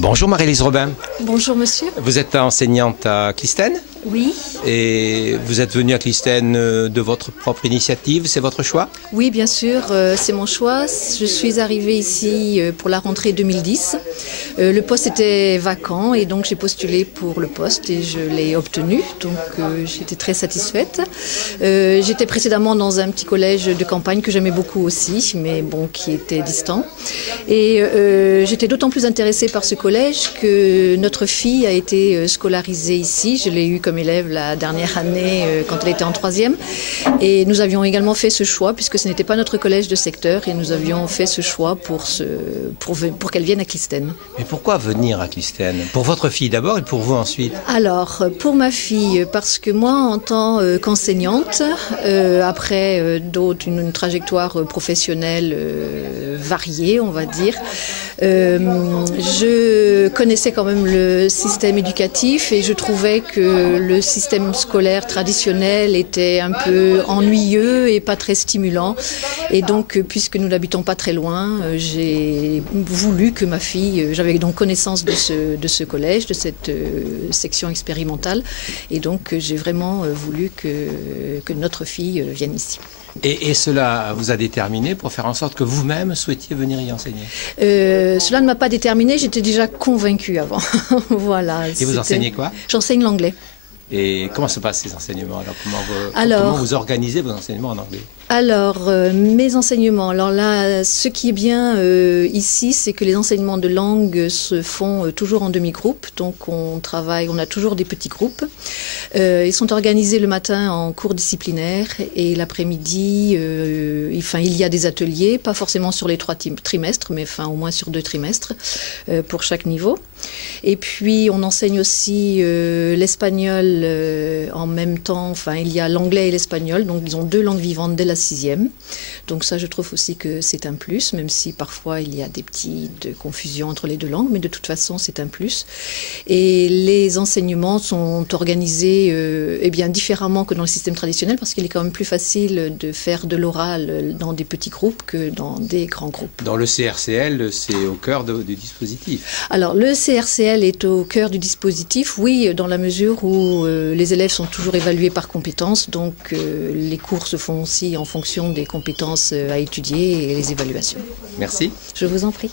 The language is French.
Bonjour Marie-Lise Robin. Bonjour monsieur. Vous êtes enseignante à Clistène Oui. et vous êtes venue à Clistène de votre propre initiative, c'est votre choix? Oui, bien sûr, c'est mon choix. Je suis arrivée ici pour la rentrée 2010. Le poste était vacant et donc j'ai postulé pour le poste et je l'ai obtenu. Donc j'étais très satisfaite. J'étais précédemment dans un petit collège de campagne que j'aimais beaucoup aussi, mais bon, qui était distant. Et j'étais d'autant plus intéressée par ce collège que notre fille a été scolarisée ici. Je l'ai eue comme élève la dernière année quand elle était en troisième. Et nous avions également fait ce choix, puisque ce n'était pas notre collège de secteur, et nous avions fait ce choix pour qu'elle vienne à Clistène. Mais pourquoi venir à Clistène? Pour votre fille d'abord et pour vous ensuite? Alors, pour ma fille, parce que moi, en tant qu'enseignante, après une trajectoire professionnelle variée, on va dire, je connaissais quand même le système éducatif et je trouvais que le système scolaire traditionnel était un peu ennuyeux et pas très stimulant. Et donc, puisque nous n'habitons pas très loin, j'ai voulu que ma fille, j'avais donc connaissance de ce collège, de cette section expérimentale, et donc j'ai vraiment voulu que notre fille vienne ici. Et cela vous a déterminé pour faire en sorte que vous-même souhaitiez venir y enseigner? Cela ne m'a pas déterminée, j'étais déjà convaincue avant. Voilà. Et vous enseignez quoi? J'enseigne l'anglais. Et comment se passent ces enseignements? Comment vous organisez vos enseignements en anglais? Alors, mes enseignements. Alors là, ce qui est bien ici, c'est que les enseignements de langue se font toujours en demi-groupe. Donc, on a toujours des petits groupes. Ils sont organisés le matin en cours disciplinaires et l'après-midi, il y a des ateliers, pas forcément sur les 3 trimestres, mais au moins sur 2 trimestres pour chaque niveau. Et puis, on enseigne aussi l'espagnol en même temps. Il y a l'anglais et l'espagnol, donc ils ont 2 langues vivantes dès la 6e. Donc ça, je trouve aussi que c'est un plus, même si parfois il y a des petites confusions entre les 2 langues, mais de toute façon, c'est un plus. Et les enseignements sont organisés différemment que dans le système traditionnel, parce qu'il est quand même plus facile de faire de l'oral dans des petits groupes que dans des grands groupes. Dans le CRCL, c'est au cœur du dispositif. Alors, le CRCL est au cœur du dispositif, oui, dans la mesure où les élèves sont toujours évalués par compétences, donc les cours se font aussi en fonction des compétences à étudier et les évaluations. Merci. Je vous en prie.